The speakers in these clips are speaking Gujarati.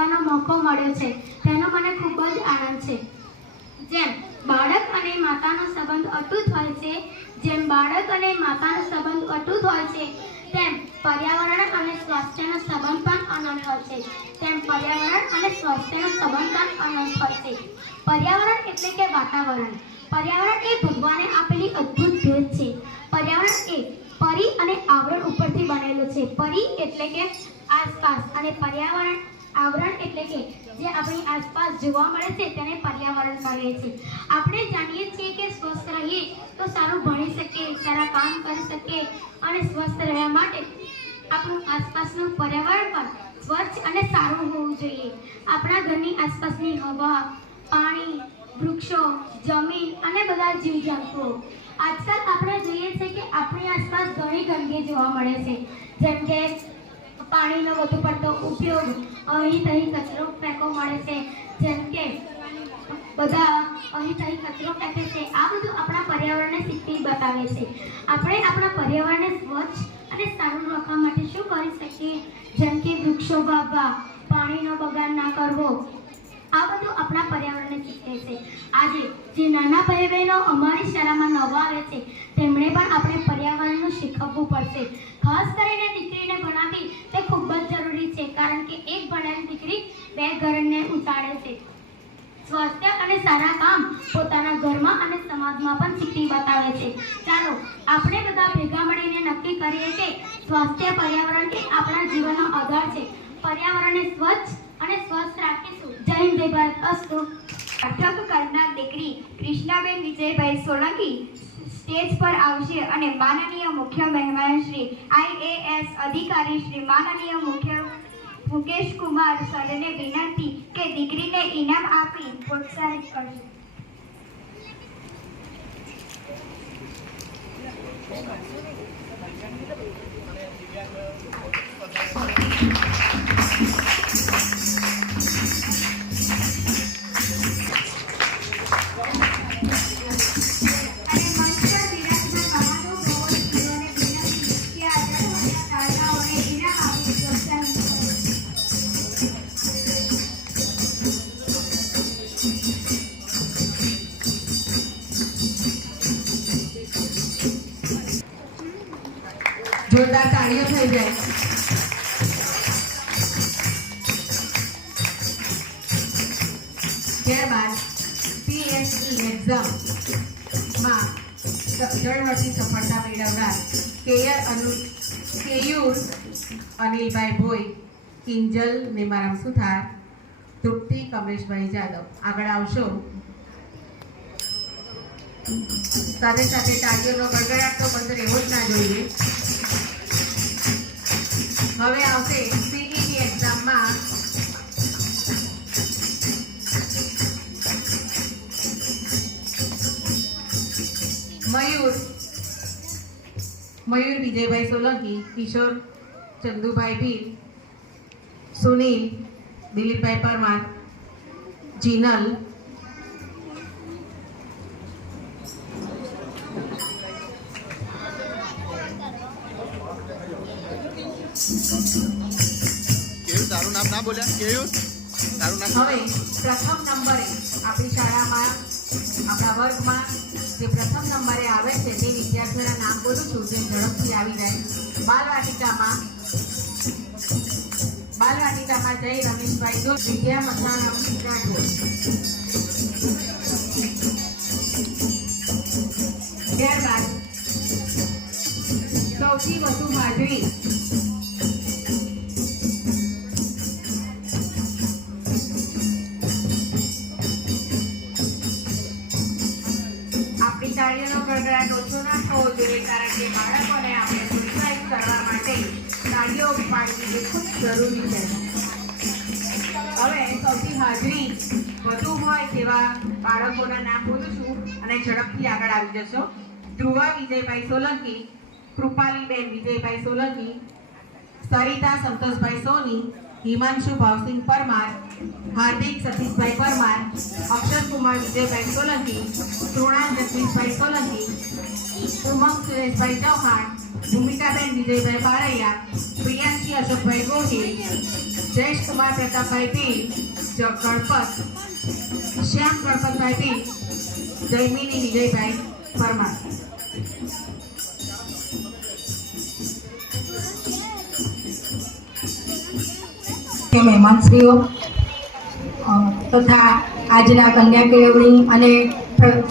કહેવાનો મોકો મળ્યો છે. તેનો મને ખૂબ જ આનંદ છે. જેમ બાળક અને માતાનો સંબંધ અતૂટ હોય છે, જેમ બાળક અને માતાનો સંબંધ અતૂટ હોય છે, તેમ પર્યાવરણ અને સ્વાસ્થ્યનો સંબંધ પણ અનંત હોય છે. તેમ પર્યાવરણ અને સ્વાસ્થ્યનો સંબંધ પણ અનંત હોય છે. પર્યાવરણ એટલે કે વાતાવરણ. પર્યાવરણ એ ભગવાને આપેલી અદ્ભુત ભેટ છે. પર્યાવરણ એ પરી અને આવરણ ઉપરથી બનેલું છે. પરી એટલે કે આસપાસ અને પર્યાવરણ આવરણ એટલે કે જે આપણી આસપાસ જોવા મળે છે તેને પર્યાવરણ કહે છે. આપણે જાણીએ છીએ કે સ્વસ્થ રહીએ તો સારું ભણી શકીએ, સારા કામ કરી શકીએ અને સ્વસ્થ રહેવા માટે આપણું આસપાસનું પર્યાવરણ પણ સ્વચ્છ અને સારું હોવું જોઈએ. આપણા ઘરની આસપાસની હવા, પાણી, વૃક્ષો, જમીન અને બધા જીવજંતુઓ. આજકાલ આપણે જોઈએ છે કે આપણી આસપાસ ઘણી ગંદકી જોવા મળે છે. જેમ કે પાણીનો વધુ પડતો ઉપયોગ અહીં તહીં કચરો ફેંકો મળે છે. જેમ કે બધા અહીં તહીં કચરો ફેંકે છે. આ બધું આપણા પર્યાવરણને સિદ્ધિ બતાવે છે. આપણે આપણા પર્યાવરણને સ્વચ્છ અને સારું રાખવા માટે શું કરી શકીએ? જેમ કે વૃક્ષો વાવવા, પાણીનો બગાડ ના કરવો. આ બધું આપણા પર્યાવરણને શીખવે છે. આજે જે નાના ભાઈ બહેનો અમારી શાળામાં નવા આવે છે, તેમણે પણ આપણે પર્યાવરણનું શીખવવું પડશે. ખાસ કરીને દીકરીને ભણાવવી તે ખૂબ જ જરૂરી છે કારણ કે એક ભણેલી દીકરી બે ઘરને ઉતારે છે સ્વાસ્થ્ય અને સારા કામ પોતાના ઘરમાં અને સમાજમાં પણ શીખી બતાવે છે. ચાલો, આપણે બધા ભેગા મળીને નક્કી કરીએ કે સ્વાસ્થ્ય પર્યાવરણ એ આપણા જીવનનો આધાર છે. પર્યાવરણને સ્વચ્છ અને સ્વસ્થ રાખીશું. જય હિન્દ, જય ભારત. અસ્તુ. કથક કરનાર દીકરી કૃષ્ણાબેન વિજયભાઈ સોલંકી સ્ટેજ પર આવશે અને માનનીય મુખ્ય મહેમાન શ્રી આઈએએસ અધિકારી શ્રી માનનીય મુખ્ય મુકેશ કુમાર સરને વિનંતી કે દીકરીને ઇનામ આપી પ્રોત્સાહિત કરશે અને જોરદાર તાળીઓ થઈ જાય. ત્યારબાદ પીએસઈ એક્ઝામમાં વર્ષની સફળતા મેળવનાર કેયર અનુ, કેયુર અનિલભાઈ ભોઈ, કિંજલ નિમારામ સુથાર, તૃપ્તિ કમલેશભાઈ જાદવ. આગળ આવશો. સાથે સાથે તાળીઓનો ગડગડાટ તો બંધ રહેવો જ ના જોઈએ. હવે આવશે સીઈટી એક્ઝામમાં. મયુર. મયુર વિજયભાઈ સોલંકી, કિશોર ચંદુભાઈ ભીલ, સુનિલ, દિલીપભાઈ પરમાર, જીનલ કેયું તારું નામ ના બોલ્યા? કેવું તારું નામ? હવે પ્રથમ નંબરે આપણી શાળામાં, આપણા વર્ગમાં જે પ્રથમ નંબરે આવે છે તે વિદ્યાર્થીઓના નામ બોલું છું જે ઝડપથી આવી જાય. બાલવાટિકામાં બાલવાટિકામાં જય રમેશભાઈ જો વિદ્યા મથાણમ રાઠોડ ત્યારબાદ સૌથી વધુ હાજરી ઓછો ના જોઈએ કારણ કે બાળકોને આપણે પ્રોત્સાહિત કરવા માટે તાળીઓ પાડવી એ ખૂબ જરૂરી છે. હવે સૌથી હાજરી વધુ હોય તેવા બાળકોના નામ બોલું છું અને ઝડપથી આગળ આવી જશો. ધ્રુવા વિજયભાઈ સોલંકી, કૃપાલીબેન વિજયભાઈ સોલંકી, સરિતા સંતોષભાઈ સોની હિમાંશુ ભાવસિંહ પરમાર, હાર્દિક સતીશભાઈ પરમાર અક્ષરકુમાર વિજયભાઈ સોલંકી કૃણાલ જગદીશભાઈ સોલંકી, ઉમંગ સુરેશભાઈ ચૌહાણ, ભૂમિકાબેન વિજયભાઈ બારૈયા, પ્રિયાંશી અશોકભાઈ ગોહિલ જયેશ કુમાર પ્રતાપભાઈ પી ગણપત, શ્યામ ગણપતભાઈ પી જયમિની વિજયભાઈ પરમાર. કે મહેમાનશ્રીઓ તથા આજના કન્યા કેળવણી અને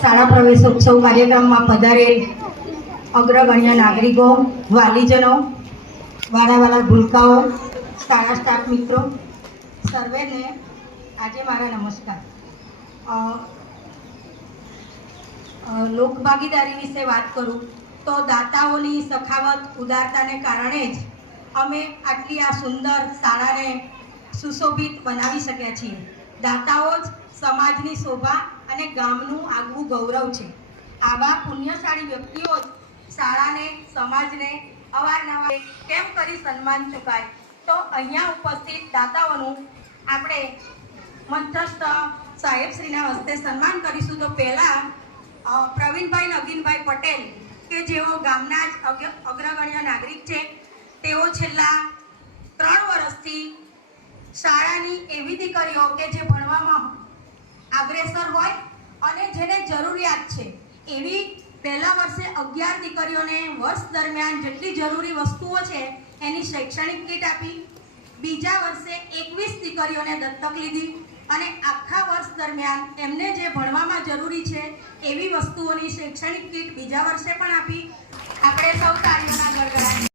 શાળા પ્રવેશોત્સવ કાર્યક્રમમાં પધારેલ અગ્રગણ્ય નાગરિકો, વાલીજનો વાળાવાળા ભૂલકાઓ, શાળા સ્ટાફ મિત્રો, સર્વેને આજે મારા નમસ્કાર. લોકભાગીદારી વિશે વાત કરું તો દાતાઓની સખાવત ઉદારતાને કારણે જ અમે આટલી આ સુંદર શાળાને સુશોભિત બનાવી શક્યા છીએ. દાતાઓ જ સમાજની શોભા અને ગામનું આગવું ગૌરવ છે. આવા પુણ્યશાળી વ્યક્તિઓ જ શાળાને, સમાજને અવારનવાર કેમ કરી સન્માન ચૂકાય? તો અહીંયા ઉપસ્થિત દાતાઓનું આપણે મંત્રસ્થ સાહેબશ્રીના હસ્તે સન્માન કરીશું. તો પહેલાં પ્રવીણભાઈ નગીનભાઈ પટેલ, કે જેઓ ગામના જ અગ્ર- અગ્રગણ્ય નાગરિક છે, તેઓ છેલ્લા ત્રણ વર્ષથી શાળાની એવી દીકરીઓ કે જે ભણવામાં અગ્રેસર હોય અને જેને જરૂરિયાત છે. એવી પહેલા વર્ષે અગિયાર દીકરીઓને વર્ષ દરમિયાન જેટલી જરૂરી વસ્તુઓ છે, એની શૈક્ષણિક કીટ આપી. બીજા વર્ષે એકવીસ દીકરીઓને દત્તક લીધી અને આખા વર્ષ દરમિયાન એમને જે ભણવામાં જરૂરી છે, એવી વસ્તુઓની શૈક્ષણિક કીટ બીજા વર્ષે પણ આપી. આપણે સૌ તાળીઓના ગણગણાટ